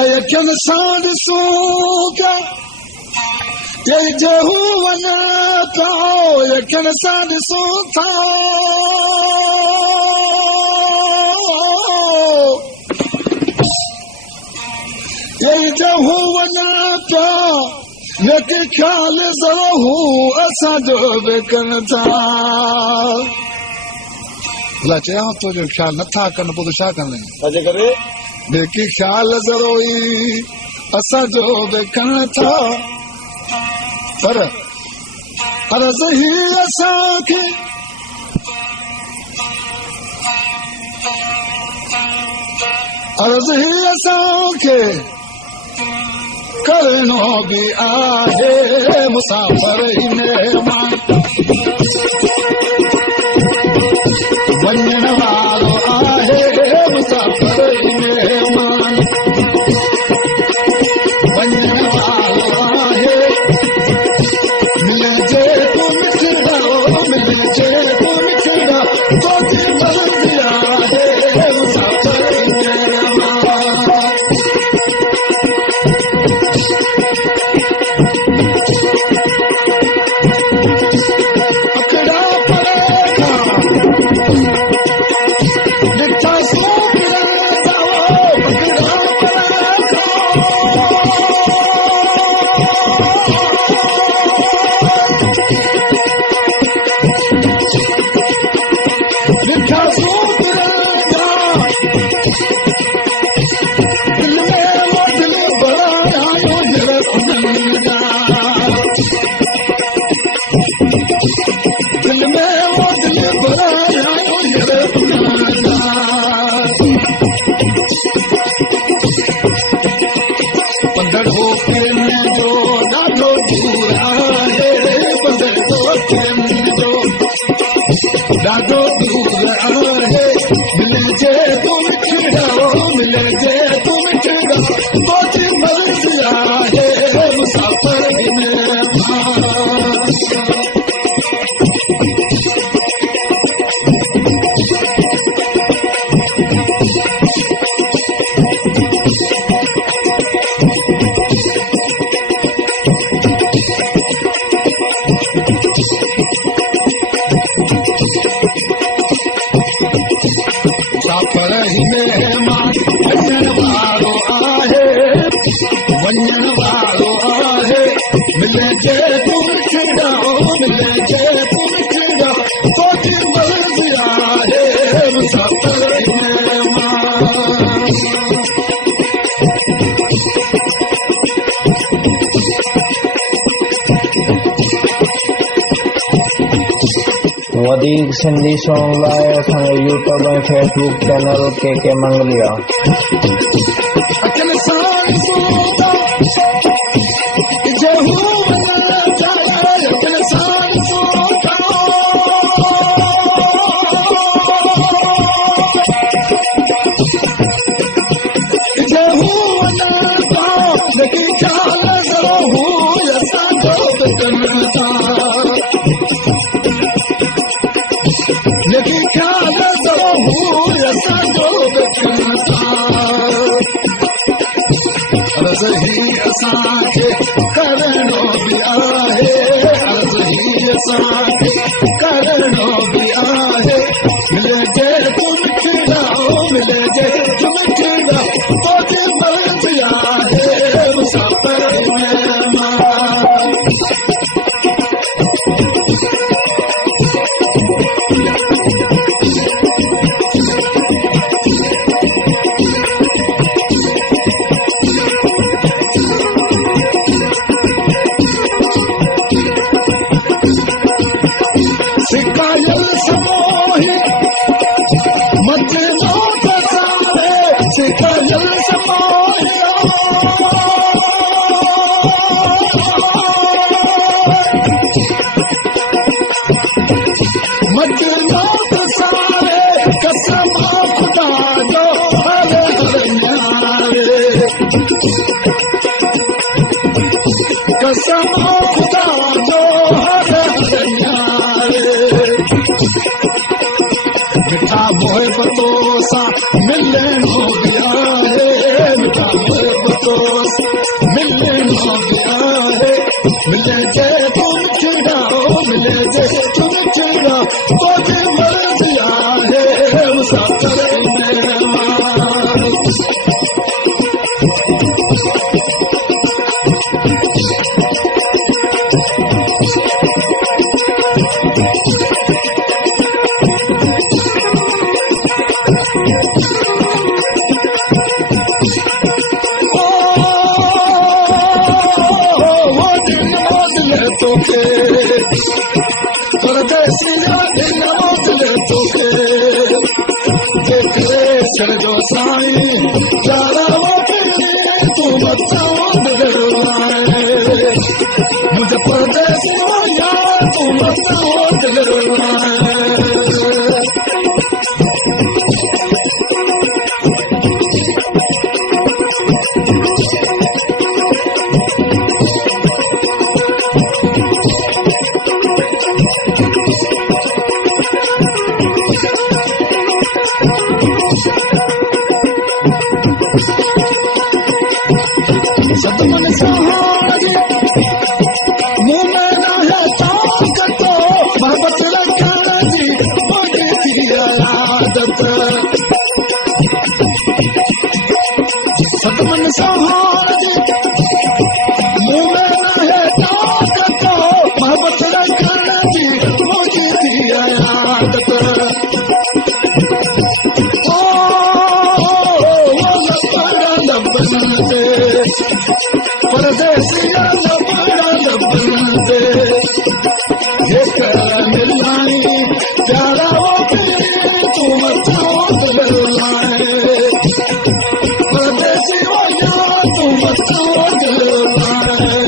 अयखिन सां ॾिसूं क्या ये जेहू वञण पियो यखिन सां ॾिसूं था ये जेहू वञण पिया लेकिन ख्याल ज़रूरु असांजो बि कनि था अलाए चयां तो जो ख्याल नथा कनि पोइ त छा कंदा आहिनि करे लेकिन ख्याल ज़रूरी असांजो बि कनि था पर अर्ज़ ही असांखे अर्ज़ ही असांखे करणो बि आहे मुसाफ़िर हिन मां वञण वारो आहे मुसाफ़िर हिन मां वञण वारो आहे मिलजे तूं मिठड़ा मिलजे तूं मिठड़ा तोजी मर्ज़ी आहे मुसाफ़िर हिन मां ॾाढो दूर आहे मिलजे तूं मिठड़ा मिलजे तूं मिठड़ा तोजी मर्ज़ी आहे मुसाफ़िर हिन वञण वारो आहे मिलजे तूं मिठड़ा मिलजे तूं मिठड़ा तोजी मर्ज़ी आहे मुसाफ़िर हिन वधीक सिंधी सॉन्ग लाइ असांजे यूट्यूब ऐं फेसबुक चैनल के मंगलिया अर्ज़ ही असांखे करणो बि आहे अर्ज़ ही असांखे करणो बि आहे मिलजे तूं मिठड़ा मिलजे तूं मिठड़ा तोजी मर्ज़ी आहे मुसाफ़िर हिन मां मिठा मोहब्बतों सा मिलणो बि आहे मिठा मोहब्बत दोस्त मिलने न गया है मिले जे तुम चिड़ाओ मिले जे तुम चिड़ा तो जे मर दिया है मुसाफिर मेहमान परदेसिया दिल मोदले तोखे देखरे सजो साईं यारा वो तू बताओ दिलवाए मुझे परदेसिया यार तू बताओ दिलवाए सतमन सहारे मुँह में ना है ताकत मोहब्बत रखना जी मोटी थी आदत सतमन सहारे मुँह में ना है ताकत मोहब्बत रखना जी मोटी थी आदत परदेसिया लबनते ये कर मिलाई प्यारा वो तू बताओ दिलवाए परदेसी हो या तू बताओ दिलवाए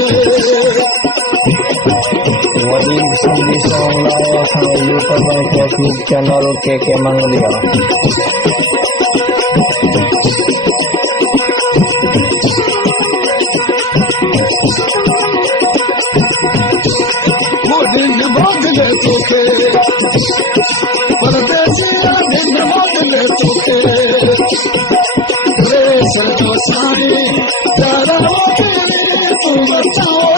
वधीक संदेशों लाइ असांजे यूट्यूब ऐं फेसबुक चैनल के मंगलिया दिन मोदले तोखे परदेसिया दिन मोदले तोखे रे सजो साईं यारा वो तू बताओ